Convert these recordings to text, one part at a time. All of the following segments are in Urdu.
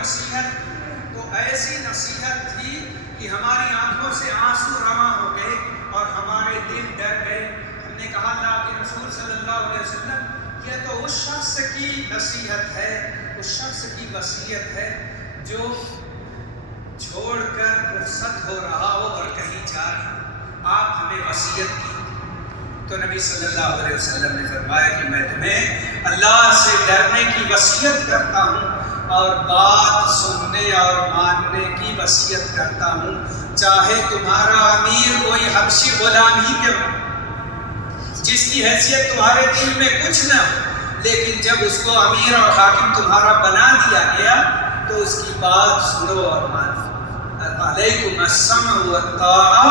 نصیحت تو ایسی نصیحت تھی کہ ہماری آنکھوں سے آنسو رواں ہو گئے اور ہمارے دل ڈر گئے. ہم نے کہا اللہ کے رسول صلی اللہ علیہ وسلم یہ تو اس شخص کی نصیحت ہے, اس شخص کی وصیت ہے جو چھوڑ کر رخصت ہو رہا ہو اور کہیں جا رہا. آپ ہمیں وصیت کی. تو نبی صلی اللہ علیہ وسلم نے فرمایا کہ میں تمہیں اللہ سے ڈرنے کی وصیت کرتا ہوں اور بات سننے اور ماننے کی وصیت کرتا ہوں, چاہے تمہارا امیر کوئی حبشی غلام ہی کیوں ہو, جس کی حیثیت تمہارے دل میں کچھ نہ ہو, لیکن جب اس کو امیر اور حاکم تمہارا بنا دیا گیا تو اس کی بات سنو اور مانو. علیکم السمع والطاعہ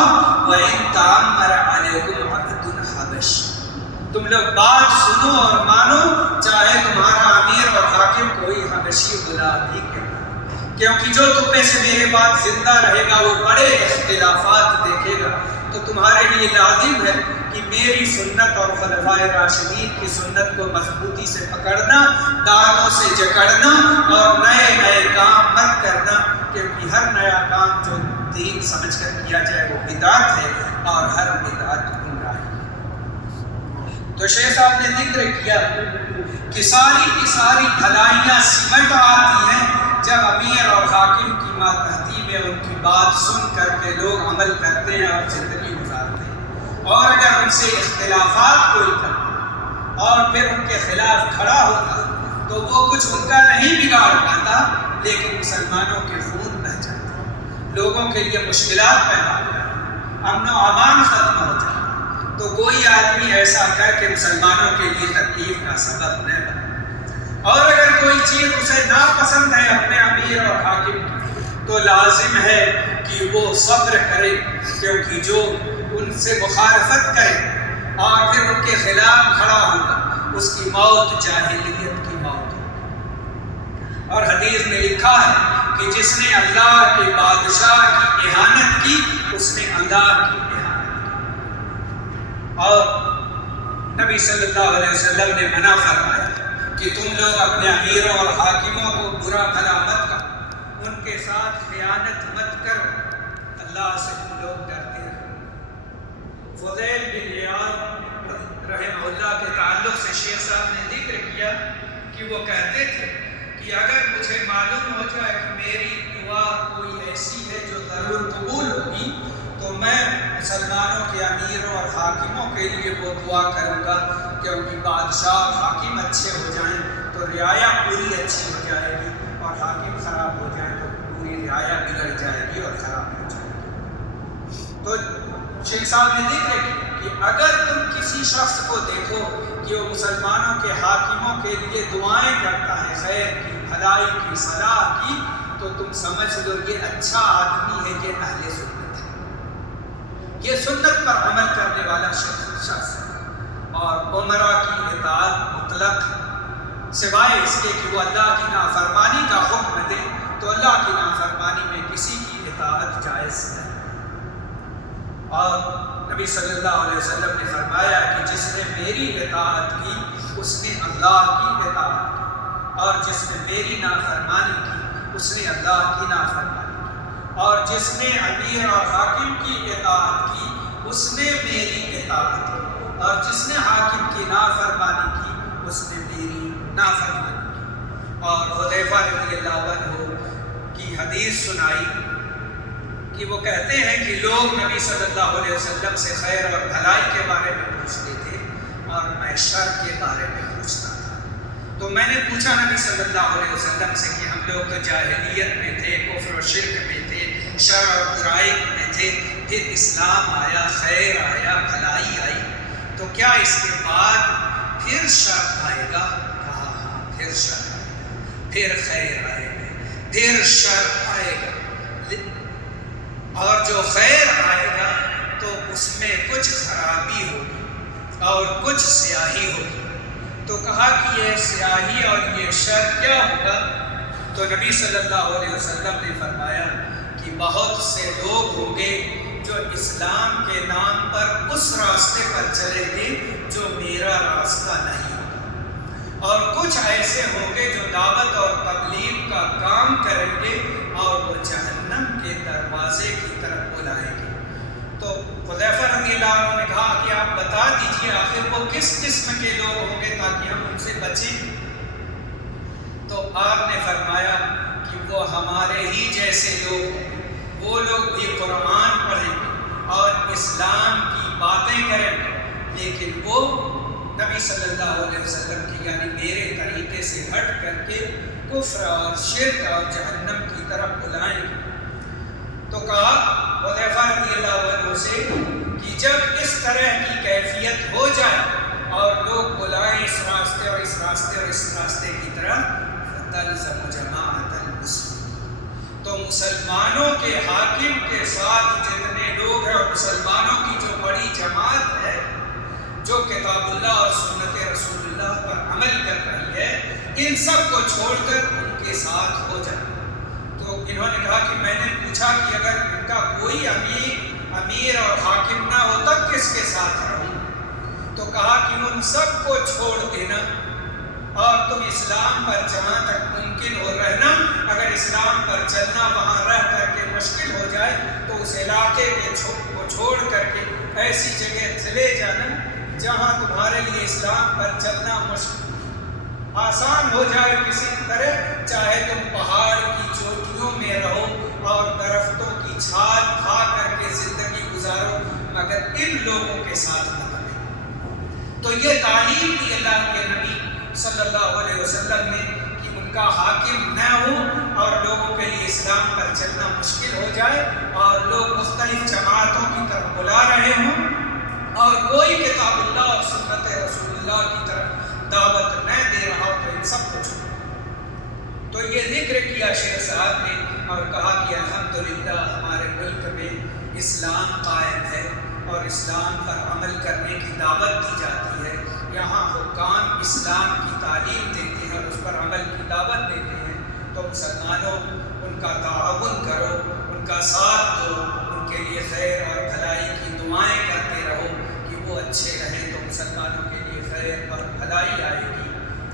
وإن تأمر علیکم عبد حبش. تم لوگ بات سنو اور مانو چاہے تمہارا امیر اور حاکم کوئی حبشی غلام ہی کیوں ہو, کیونکہ جو تم میں سے میرے بعد زندہ رہے گا وہ بڑے اختلافات دیکھے گا. تو تمہارے لیے لازم ہے کہ میری سنت اور خلفائے راشدین کی سنت کو مضبوطی سے پکڑنا, دانتوں سے جکڑنا اور نئے نئے کام مت کرنا, کیونکہ ہر نیا کام جو دین سمجھ کر کیا جائے وہ بدعت ہے اور ہر بدعت گمراہی ہے. تو شیخ صاحب نے ذکر کیا کہ ساری کی ساری بھلائیاں سمٹ آتی ہیں جب امیر اور حاکم کی ماتحتی میں ان کی بات سن کر کے لوگ عمل کرتے ہیں اور زندگی گزارتے ہیں. اور اگر ان سے اختلافات کوئی کرتا اور پھر ان کے خلاف کھڑا ہوتا تو وہ کچھ ان کا نہیں بگاڑ پاتا, لیکن مسلمانوں کے خون بہہ جاتے, لوگوں کے لیے مشکلات پیدا ہو جاتی, امن و امان ختم ہو جاتا. تو کوئی آدمی ایسا کر کے مسلمانوں کے لیے تکلیف کا سبب نہ بنے. اور اگر کوئی چیز اسے ناپسند ہے اپنے امیر اور حاکم کی تو لازم ہے کہ وہ صبر کرے, کیونکہ جو ان سے مخالفت کرے اور پھر ان کے خلاف کھڑا ہوگا اس کی موت جاہلیت کی موت ہوگی. اور حدیث میں لکھا ہے کہ جس نے اللہ کے بادشاہ کی اہانت کی اس نے اللہ کی اہانت کی. اور نبی صلی اللہ علیہ وسلم نے منع فرمایا کہ تم لوگ اپنے امیروں اور حاکموں کو برا بھلا مت کرو, ان کے ساتھ خیانت مت کرو, اللہ سے تم لوگ ڈرتے رہو. فضیل بن عیاض رحمہ اللہ کے تعلق سے شیخ صاحب نے ذکر کیا کہ وہ کہتے تھے کہ اگر مجھے معلوم ہو جائے کہ میری دعا کوئی ایسی ہے جو ضرور قبول ہوگی تو میں مسلمانوں کے امیروں اور حاکموں کے لیے وہ دعا کروں گا, کیونکہ بادشاہ اور حاکم اچھے ہو جائیں تو رعایا پوری اچھی ہو جائے گی, اور حاکم خراب ہو جائیں تو پوری رعایا بگڑ جائے گی اور خراب ہو جائے گی. تو شیخ صاحب نے ذکر کیا کہ اگر تم کسی شخص کو دیکھو کہ وہ مسلمانوں کے حاکموں کے لیے دعائیں کرتا ہے, خیر کی, بھلائی کی, صلاح کی, تو تم سمجھ لو یہ اچھا آدمی ہے, یہ اہل سنت ہے, یہ سنت پر عمل کرنے والا شخص ہے. اور امراء کی اطاعت مطلق سوائے اس کے کہ وہ اللہ کی نافرمانی کا حکم دے تو اللہ کی نافرمانی میں کسی کی اطاعت جائز نہیں. اور نبی صلی اللہ علیہ وسلم نے فرمایا کہ جس نے میری اطاعت کی اس نے اللہ کی اطاعت کی, اور جس نے میری نافرمانی کی اس نے اللہ کی نافرمانی کی, اور جس نے امیر اور حاکم کی اطاعت کی اس نے میری اطاعت کی, اور جس نے حاکم کی نافرمانی کی اس نے میری نافرمانی کی. اور حذیفہ رضی اللہ عنہ کی حدیث سنائی کہ وہ کہتے ہیں کہ لوگ نبی صلی اللہ علیہ وسلم سے خیر اور بھلائی کے بارے میں پوچھتے تھے اور میں شر کے بارے میں پوچھتا تھا. تو میں نے پوچھا نبی صلی اللہ علیہ وسلم سے کہ ہم لوگ تو جاہلیت میں تھے, کفر و شرک میں تھے, شر اور برائی میں تھے, پھر اسلام آیا, خیر آیا, بھلائی آئی, تو کیا اس کے بعد پھر شر آئے گا؟ کہا ہاں, پھر شر آئے گا, پھر خیر آئے گا, پھر شر آئے گا, اور جو خیر آئے گا تو اس میں کچھ خرابی ہوگی اور کچھ سیاہی ہوگی. تو کہا کہ یہ سیاہی اور یہ شر کیا ہوگا؟ تو نبی صلی اللہ علیہ وسلم نے فرمایا کہ بہت سے لوگ ہوں گے جو اسلام کے نام پر اس راستے پر چلیں گے جو میرا راستہ نہیں ہوگا. اور کچھ ایسے ہوں گے جو دعوت اور تبلیغ کا کام کریں گے اور وہ جہنم کے دروازے کی طرف بلائیں گے۔ تو حذیفہ رضی اللہ عنہ نے کہا کہ آپ بتا دیجئے آخر وہ کس قسم کے لوگ ہوں گے تاکہ ہم ان سے بچیں۔ تو آپ نے فرمایا کہ وہ ہمارے ہی جیسے لوگ ہیں، وہ لوگ بھی قرآن پڑھیں گے اور اسلام کی باتیں کریں گے، لیکن وہ نبی صلی اللہ علیہ وسلم کی یعنی میرے طریقے سے ہٹ کر کے کفر اور شرک اور جہنم کی طرف بلائیں گے۔ تو کہا حذیفہ رضی اللہ عنہ سے کہ جب اس طرح کی کیفیت ہو جائے اور لوگ بلائیں اس راستے اور اس راستے اور اس راستے کی طرف، فَتَلْزَمُ جَمَاعَةَ الْمُسْلِمِينَ، تو مسلمانوں کے حاکم کے ساتھ جتنے لوگ ہیں اور مسلمانوں کی جو بڑی جماعت ہے جو کتاب اللہ اور سنت رسول اللہ پر عمل کر رہی ہے، ان سب کو چھوڑ کر ان کے ساتھ ہو جائے۔ تو انہوں نے کہا کہ میں نے پوچھا کہ اگر ان کا کوئی امیر اور حاکم نہ ہو تب کس کے ساتھ رہوں؟ تو کہا کہ ان سب کو چھوڑ دینا اور تم اسلام پر جہاں تک ممکن ہو رہنا، اگر اسلام پر چلنا وہاں رہ کر کے مشکل ہو جائے تو اس علاقے کو چھوڑ کر کے ایسی جگہ چلے جانا جہاں تمہارے لیے اسلام پر چلنا آسان ہو جائے کسی طرح، چاہے تم پہاڑ کی چوٹیوں میں رہو اور درختوں کی چھال کھا کر کے زندگی گزارو، مگر ان لوگوں کے ساتھ نہ رہو۔ تو یہ تعلیم دی اللہ کے نبی صلی اللہ علیہ وسلم نے کہ ان کا حاکم نہ ہو اور لوگوں کے لیے اسلام پر چلنا مشکل ہو جائے اور لوگ مختلف جماعتوں کی طرف بلا رہے ہوں اور کوئی کتاب اللہ اور سنت رسول اللہ کی طرف دعوت نہ دے رہا ہو، تو ان سب کو چھوڑو۔ تو یہ ذکر کیا شیخ صاحب نے اور کہا کہ الحمدللہ ہمارے ملک میں اسلام قائم ہے اور اسلام پر عمل کرنے کی دعوت دی جاتی ہے، یہاں حکام اسلام کی تعلیم دیتے ہیں اور اس پر عمل کی دعوت دیتے ہیں۔ تو مسلمانوں ان کا تعاون کرو، ان کا ساتھ دو، ان کے لیے خیر اور بھلائی کی دعائیں کرتے رہو کہ وہ اچھے رہیں، تو مسلمانوں کے لیے خیر اور بھلائی آئے گی،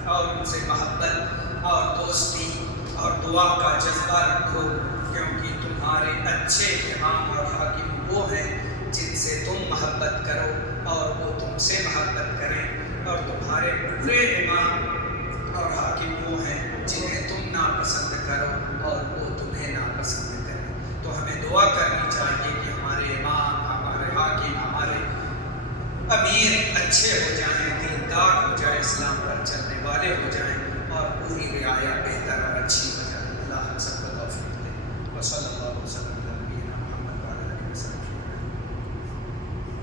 اور ان سے محبت اور دوستی اور دعا کا جذبہ رکھو، کیونکہ تمہارے اچھے امام اور حاکم وہ ہیں جن سے تم محبت کرو اور وہ تم سے محبت کریں، اور تمہارے برے امام اور حاکم وہ ہیں جنہیں تم ناپسند کرو اور وہ تمہیں ناپسند کریں۔ تو ہمیں دعا کرنی چاہیے کہ ہمارے امام، ہمارے حاکم، ہمارے امیر اچھے